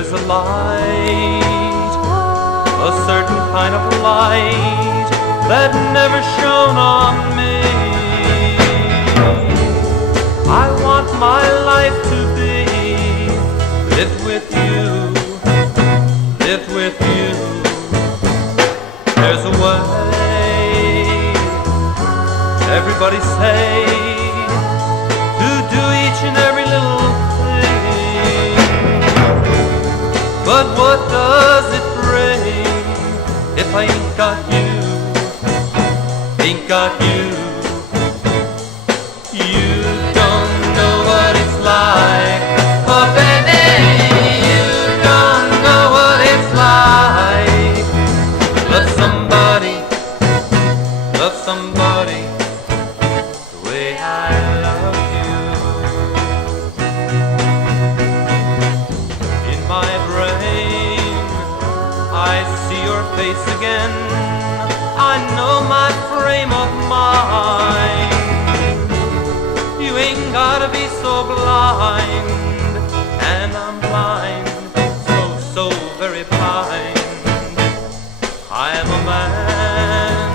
There's a light, a certain kind of light that never shone on me. I want my life to be lived with you, lived with you. There's a way, everybody say, to do each and every little thing. But what does it bring if I ain't got you, ain't got you? You don't know what it's like, oh baby, you don't know what it's like. Love somebody, love somebody the way I love you. In my brain, I see your face again. I know my frame of mind. You ain't gotta be so blind, and I'm blind, so very blind. I am a man,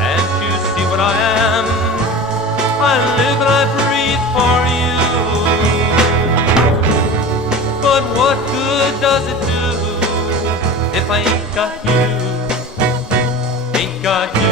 can't you see what I am? I live and I breathe for you. But what good does it do if I ain't got you, ain't got you?